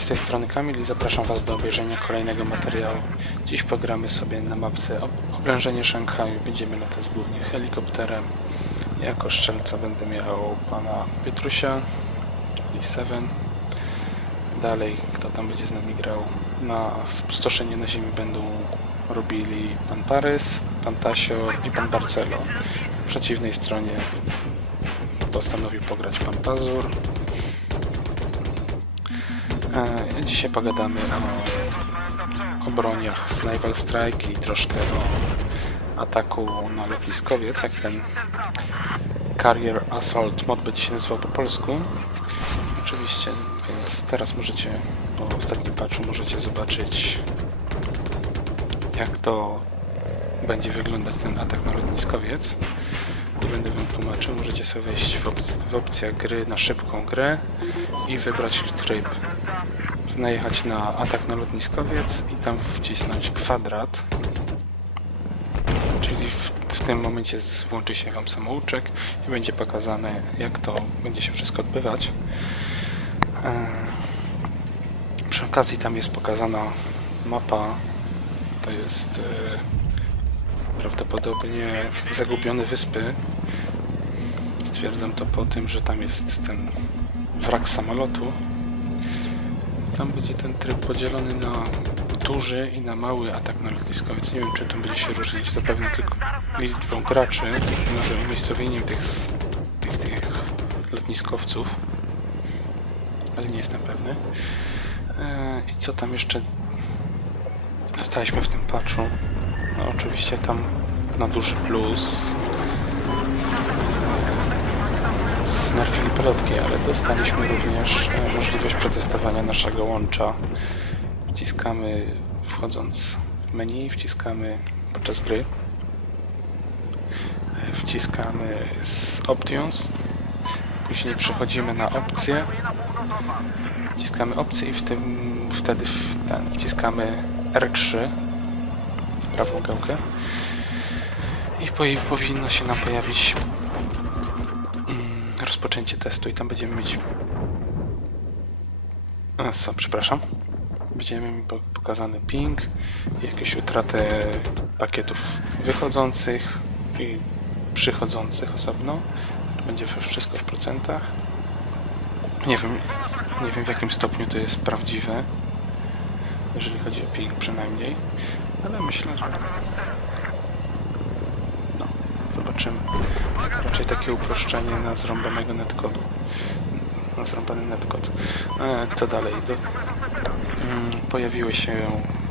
Z tej strony Kamil i zapraszam Was do obejrzenia kolejnego materiału. Dziś pogramy sobie na mapce ob- oblężenie Szanghaju. Będziemy latać głównie helikopterem. Jako strzelca będę miał pana Pietrusia, czyli Seven. Dalej, kto tam będzie z nami grał? Na spustoszenie na ziemi będą robili pan Parys, pan Tasio i pan Barcelo. Po przeciwnej stronie postanowił pograć pan Pazur. E, Dzisiaj pogadamy o obroniach z Naval Strike i troszkę o ataku na lotniskowiec, jak ten Carrier Assault mod będzie się nazywał po polsku. Oczywiście, więc teraz możecie, po ostatnim patchu możecie zobaczyć jak to będzie wyglądać ten atak na lotniskowiec. Nie będę wam tłumaczył, możecie sobie wejść w, opc w opcję gry na szybką grę i wybrać tryb najechać na atak na lotniskowiec i tam wcisnąć kwadrat. Czyli w, w tym momencie włączy się Wam samouczek i będzie pokazane jak to będzie się wszystko odbywać. E, Przy okazji tam jest pokazana mapa. To jest e, prawdopodobnie zagubione wyspy. Stwierdzam to po tym, że tam jest ten wrak samolotu. Tam będzie ten tryb podzielony na duży i na mały atak na lotniskowiec. Nie wiem, czy to będzie się różnić zapewne tylko liczbą graczy, może umiejscowieniem tych, tych, tych lotniskowców, ale nie jestem pewny. E, I co tam jeszcze dostaliśmy w tym patchu? No, oczywiście tam na duży plus znerfili pelotki, ale dostaliśmy również e, możliwość przetestowania naszego łącza. Wciskamy, wchodząc w menu, wciskamy podczas gry, e, wciskamy z Options, później przechodzimy na opcje, wciskamy opcje i w tym, wtedy w ten, wciskamy R3, prawą gałkę i po, powinno się nam pojawić rozpoczęcie testu i tam będziemy mieć a, co, przepraszam. Będziemy mieć po- pokazany ping jakieś utratę pakietów wychodzących i przychodzących osobno. To będzie wszystko w procentach. Nie wiem nie wiem w jakim stopniu to jest prawdziwe jeżeli chodzi o ping przynajmniej ale myślę, że zobaczymy raczej takie uproszczenie na zrąbanego netcodu. Na zrąbany netcode. E, co dalej? Do, mm, pojawiły się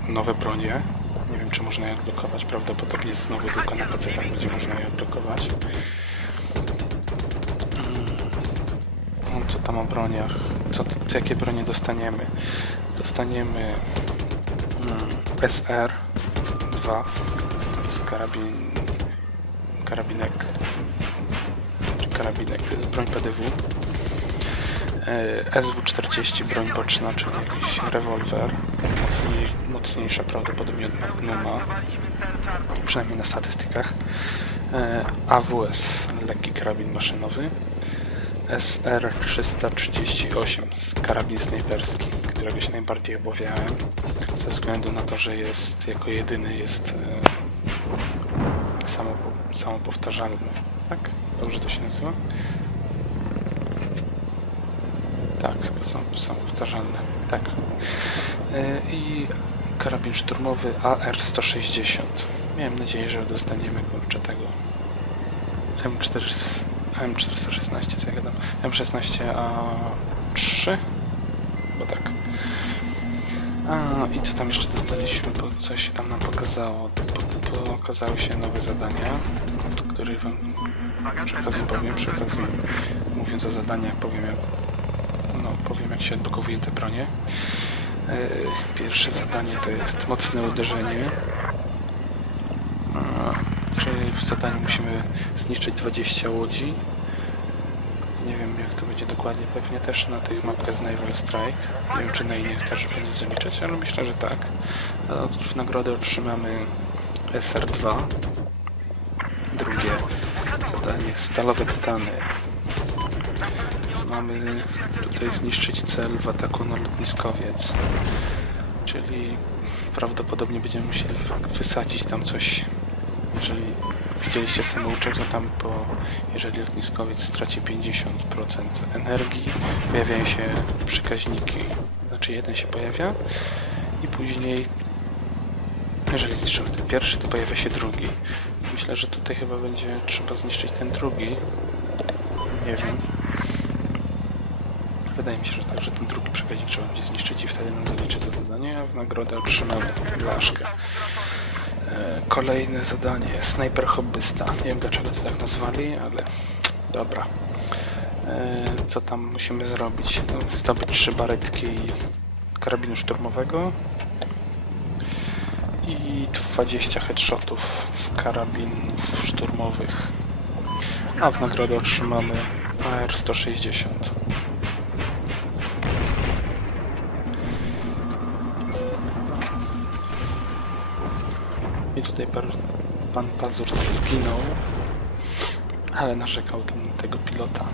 nowe bronie. Nie wiem, czy można je odblokować. Prawdopodobnie znowu tylko na PC tak będzie można je odblokować. Mm, co tam o broniach? Co, co jakie bronie dostaniemy? Dostaniemy mm, SR-2 z karabin karabinek karabinek, to jest broń PDW E, SW-40 broń boczna, czyli jakiś rewolwer mocniej, mocniejsza prawdopodobnie od Magnuma przynajmniej na statystykach. E, AWS lekki karabin maszynowy. SR-338 z karabin snajperski, którego się najbardziej obawiałem ze względu na to, że jest jako jedyny jest e, samopowtarzalny, tak? Dobrze to się nazywa? Tak, chyba sam, samopowtarzalny, tak. E, I karabin szturmowy AR-160. Miałem nadzieję, że dostaniemy kurczę tego M4, M416, co ja gadam? M16A3? Bo tak. A, i co tam jeszcze dostaliśmy? Co się tam nam pokazało? Po, pokazały się nowe zadania, które wam przy okazji powiem, przy okazji mówiąc o zadaniach powiem jak, no, powiem jak się odblokowuje te bronie. E, Pierwsze zadanie to jest mocne uderzenie. A, Czyli w zadaniu musimy zniszczyć 20 łodzi. Nie wiem jak to będzie dokładnie, pewnie też na tej mapce z Naval Strike. Nie wiem czy na innych też będzie zaliczać, ale myślę, że tak. A W nagrodę otrzymamy SR2. Drugie zadanie stalowe tytany. mamy tutaj zniszczyć cel w ataku na lotniskowiec. Czyli prawdopodobnie będziemy musieli wy- wysadzić tam coś. Jeżeli widzieliście samouczek, to tam po, jeżeli lotniskowiec straci 50% energii, pojawiają się przekaźniki, znaczy jeden się pojawia i później jeżeli zniszczymy ten pierwszy, to pojawia się drugi. Myślę, że tutaj chyba będzie trzeba zniszczyć ten drugi. Nie wiem. Wydaje mi się, że tak, że ten drugi przekaźnik trzeba będzie zniszczyć i wtedy nam zaliczy to zadanie, a w nagrodę otrzymamy blaszkę. E, Kolejne zadanie, snajper hobbysta. Nie wiem dlaczego to tak nazwali, ale dobra. E, Co tam musimy zrobić? No, Zdobyć trzy baretki karabinu szturmowego i 20 headshotów z karabinów szturmowych. A w nagrodę otrzymamy AR-160. I tutaj par, pan Pazur zginął, ale narzekał ten, tego pilota.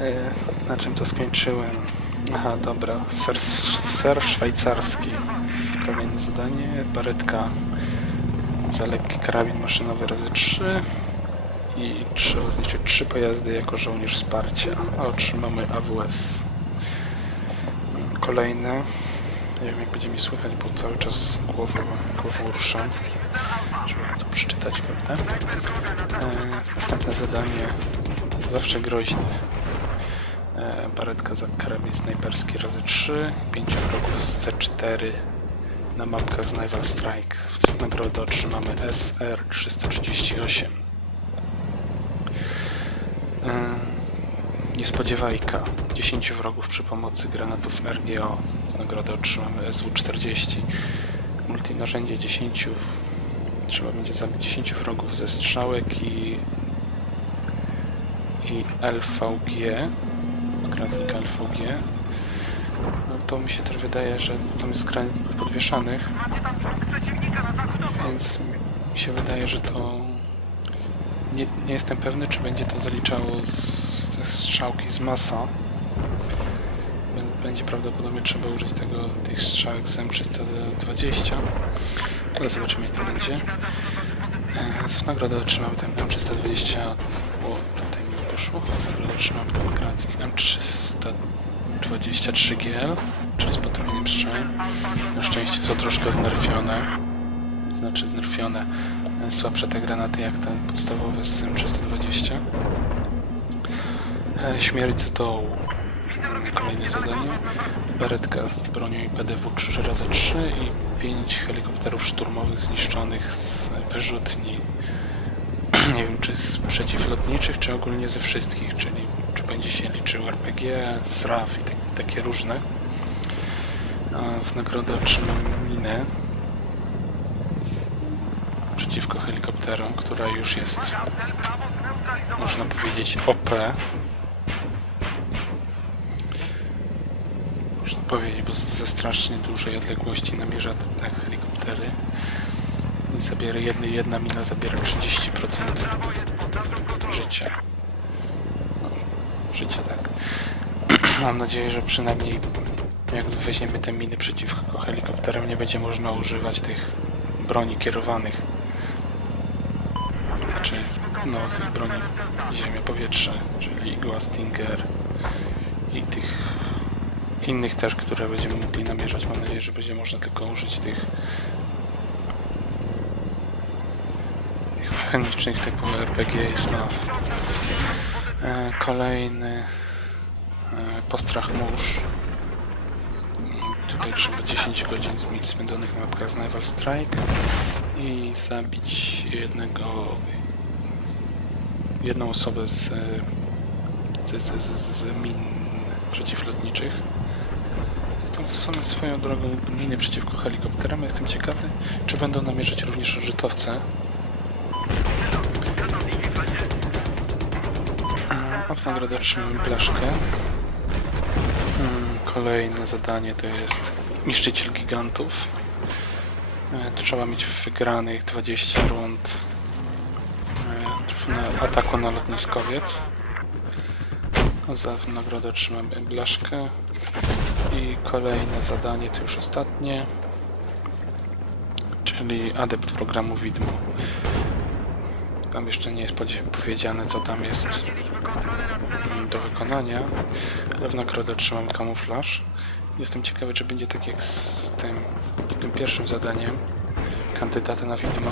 E, Na czym to skończyłem? Aha, dobra. Ser, ser szwajcarski. Kolejne zadanie. Baretka za lekki karabin maszynowy razy 3 i trzeba zniszczyć trzy pojazdy jako żołnierz wsparcia. A otrzymamy AWS. Kolejne. Nie wiem jak będzie mi słychać, bo cały czas głową, głową ruszam. Żeby to przeczytać, prawda? E, następne zadanie. Zawsze groźny. E, baretka za karabin snajperski razy 3, 5 wrogów z C4 na mapkach z Naval Strike. W nagrodę otrzymamy SR-338. E, Niespodziewajka. 10 wrogów przy pomocy granatów RGO. Z nagrody otrzymamy SW-40. Multinarzędzie 10. Trzeba będzie zabić 10 wrogów ze strzałek i i LVG granatnika LVG to mi się też wydaje, że tam jest krańników podwieszanych. Więc mi się wydaje, że to... Nie, nie jestem pewny, czy będzie to zaliczało z te strzałki z masa. Będzie prawdopodobnie trzeba użyć tego, tych strzałek z M320. Ale zobaczymy jak to będzie. E, z nagrodę otrzymamy ten M320... O, tutaj mi poszło. Nagrodę otrzymamy ten M320... 23G, czyli z batalionem 3. Na szczęście są troszkę znerfione. Znaczy znerfione. E, słabsze te granaty jak ten podstawowy z SM320. E, śmierć z dołu. Kolejne zadanie. Beretka w broni PDW 3 razy 3 i 5 helikopterów szturmowych zniszczonych z wyrzutni. Nie wiem czy z przeciwlotniczych, czy ogólnie ze wszystkich, czyli będzie się liczył RPG, SRAF i tak, takie różne a w nagrodę otrzymam minę przeciwko helikopterom, która już jest można powiedzieć OP można powiedzieć, bo ze strasznie dużej odległości namierza te, te helikoptery. I zabiera jedna, jedna mina zabiera 30% życia tak mam nadzieję, że przynajmniej jak weźmiemy te miny przeciwko helikopterom nie będzie można używać tych broni kierowanych znaczy no tych broni ziemia-powietrze czyli igła Stinger i tych innych też, które będziemy mogli namierzać. Mam nadzieję, że będzie można tylko użyć tych tych mechanicznych typu RPG i SMAF. E, kolejny e, postrach mórz. Tutaj trzeba 10 godzin zmi- spędzonych na mapkach z Naval Strike i zabić jednego jedną osobę z, e, z, z, z, z, min przeciwlotniczych. To są swoją drogą miny przeciwko helikopterom. Jestem ciekawy, czy będą namierzać również odrzutowce. A w nagrodę otrzymamy blaszkę. Mm, Kolejne zadanie to jest niszczyciel gigantów. E, Trzeba mieć wygranych 20 rund e, ataku na lotniskowiec. Za nagrodę otrzymamy blaszkę. I kolejne zadanie, to już ostatnie. Czyli adept programu widmo. Tam jeszcze nie jest powiedziane, co tam jest mm, do wykonania, ale w nagrodę otrzymam kamuflaż. Jestem ciekawy, czy będzie tak jak z tym, z tym pierwszym zadaniem, kandydaty na widmo,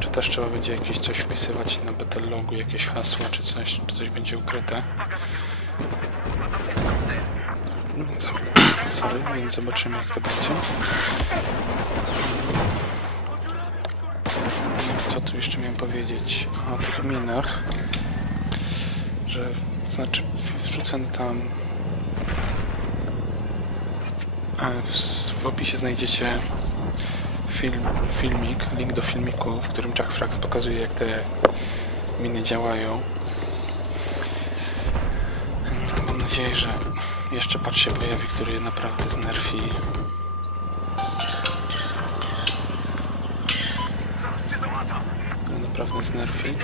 czy też trzeba będzie jakieś coś wpisywać na Battlelogu, jakieś hasło, czy coś, czy coś będzie ukryte. No, Sorry, więc zobaczymy jak to będzie. Co tu jeszcze miałem powiedzieć o tych minach? Że, znaczy, wrzucę tam e, w, opisie znajdziecie film, filmik, link do filmiku, w którym Jack Frax pokazuje jak te miny działają. Mam nadzieję, że jeszcze patch się pojawi, który naprawdę znerfi. Naprawdę znerfi.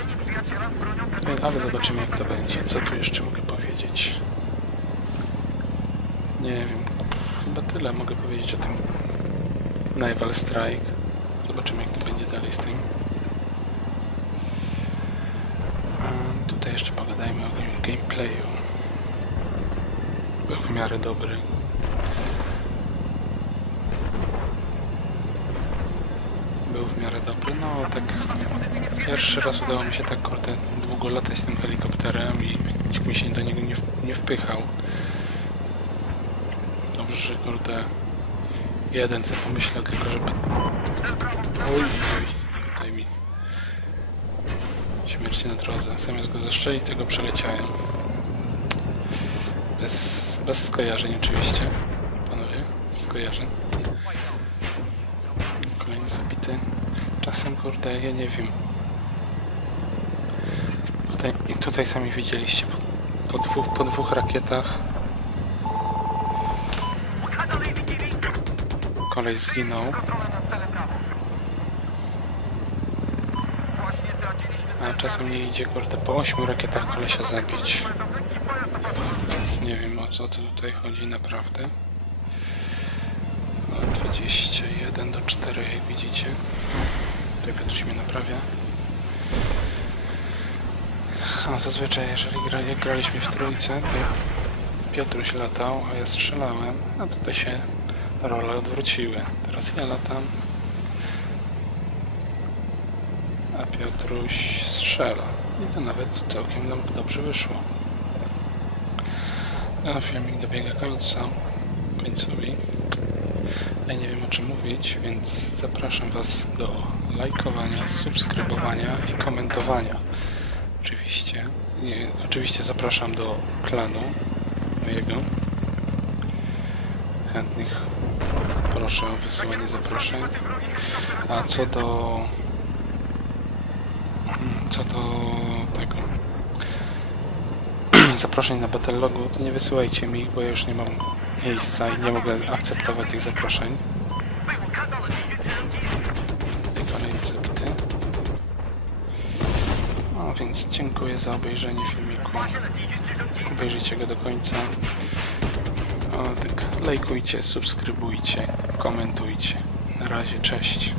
E, Ale zobaczymy jak to będzie. Co tu jeszcze mogę powiedzieć? Nie wiem. Chyba tyle mogę powiedzieć o tym Naval Strike. Zobaczymy jak to będzie dalej z tym. A tutaj jeszcze pogadajmy o game- gameplayu. Był w miarę dobry. Był w miarę dobry, no tak pierwszy raz udało mi się tak kurde długo latać tym helikopterem i nikt mi się do niego nie, nie wpychał. Dobrze, że kurde jeden sobie pomyślał tylko, żeby... Oj, oj, tutaj mi śmierci na drodze. Zamiast go zaszczelić, tego przeleciałem. Bez, bez skojarzeń oczywiście, panowie, bez skojarzeń. Kolejny zabity. Czasem, kurde, ja nie wiem. Tutaj, i tutaj sami widzieliście, po, po, dwóch, po dwóch rakietach kolej zginął. A czasem nie idzie, kurde, po ośmiu rakietach kolesia zabić. Więc nie wiem o co tu tutaj chodzi naprawdę. No, 21 do 4 jak widzicie. Tutaj Piotruś mnie naprawia. A zazwyczaj jeżeli gra, jak graliśmy w trójce, to Piotruś latał, a ja strzelałem, a tutaj się role odwróciły. Teraz ja latam, a Piotruś strzela. I to nawet całkiem dobrze wyszło. A filmik dobiega końca, końcowi. Ja nie wiem o czym mówić, więc zapraszam Was do lajkowania, subskrybowania i komentowania. Oczywiście. Nie, oczywiście zapraszam do klanu mojego. Chętnych proszę o wysyłanie zaproszeń. A co do mm, co do tego zaproszeń na Battlelogu, to nie wysyłajcie mi ich, bo ja już nie mam miejsca i nie mogę akceptować tych zaproszeń. Dziękuję za obejrzenie filmiku. Obejrzyjcie go do końca. O, tak, lajkujcie, subskrybujcie, komentujcie. Na razie, cześć.